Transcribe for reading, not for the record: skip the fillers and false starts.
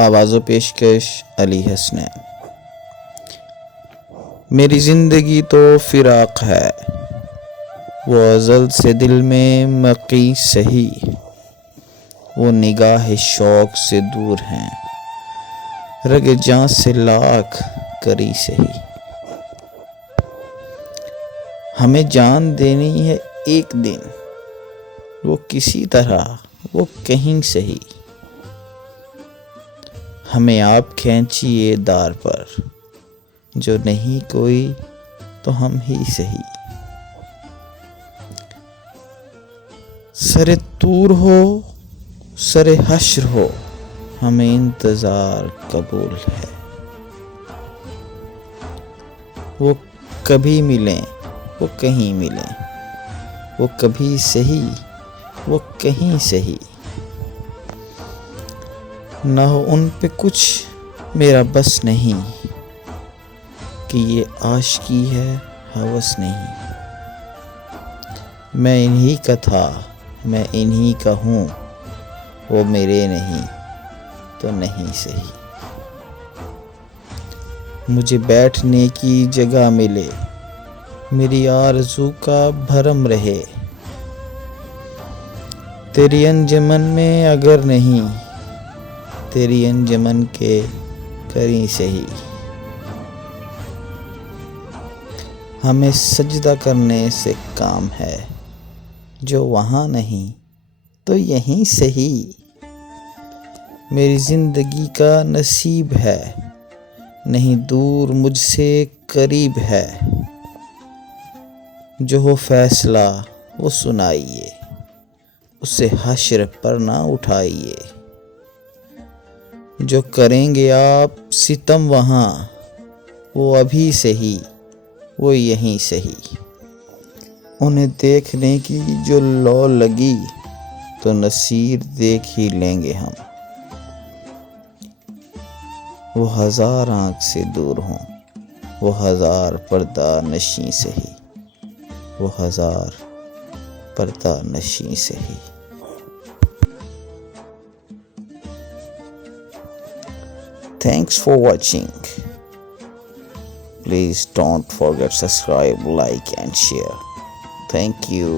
آواز و پیشکش علی حسنین۔ میری زندگی تو فراق ہے، وہ ازل سے دل میں مقی سہی، وہ نگاہ شوق سے دور ہیں، رگ جاں سے لاکھ کری سہی۔ ہمیں جان دینی ہے ایک دن، وہ کسی طرح وہ کہیں سہی، ہمیں آپ کھینچیے دار پر، جو نہیں کوئی تو ہم ہی سہی۔ سر طور ہو سر حشر ہو، ہمیں انتظار قبول ہے، وہ کبھی ملیں وہ کہیں ملیں، وہ کبھی سہی وہ کہیں سہی، نہ ہو ان پہ کچھ میرا بس نہیں، کہ یہ عاشقی ہے ہوس نہیں۔ میں انہی کا تھا میں انہی کا ہوں، وہ میرے نہیں تو نہیں سہی۔ مجھے بیٹھنے کی جگہ ملے، میری آرزو کا بھرم رہے، تیری انجمن میں اگر نہیں، تیری انجمن کے کریں سہی۔ ہمیں سجدہ کرنے سے کام ہے، جو وہاں نہیں تو یہیں سہی۔ میری زندگی کا نصیب ہے، نہیں دور مجھ سے قریب ہے، جو ہو فیصلہ وہ سنائیے، اسے حشر پر نہ اٹھائیے۔ جو کریں گے آپ ستم وہاں، وہ ابھی سہی وہ یہیں سہی۔ انہیں دیکھنے کی جو لو لگی، تو نصیر دیکھ ہی لیں گے ہم۔ وہ ہزار آنکھ سے دور ہوں، وہ ہزار پردہ نشیں سہی، وہ ہزار پردہ نشیں سہی۔ Thanks for watching. Please don't forget subscribe, like and share. Thank you.